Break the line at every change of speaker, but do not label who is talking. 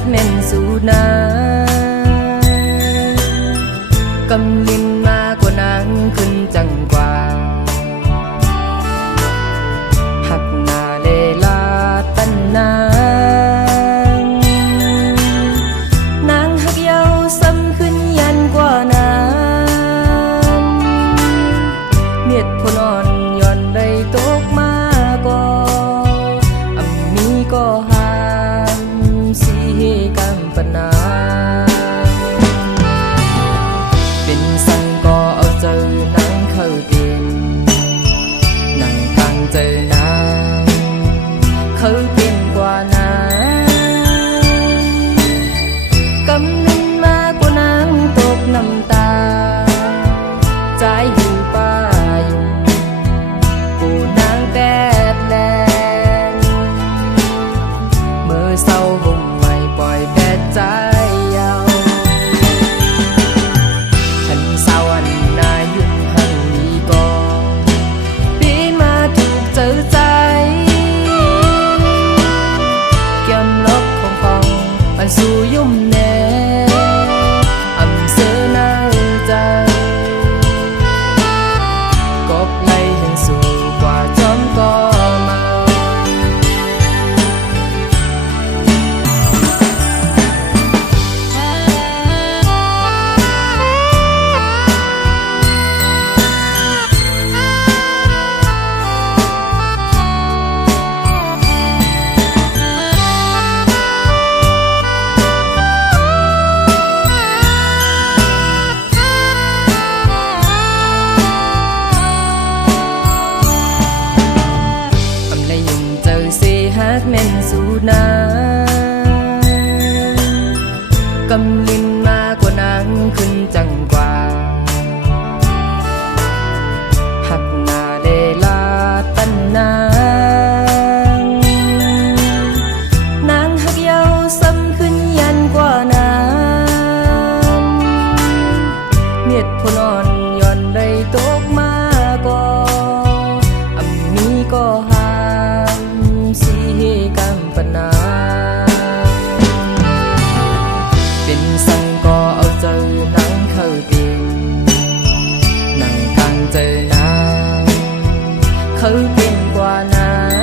hát men dù na cầm lên ma của nàng cứ ลินมากกว่านังขึ้นจังกว่าหักนาเลลาตันนางนางหักเยาซ้ำขึ้นยันกว่านางเมียดพล khởi tình quả nạn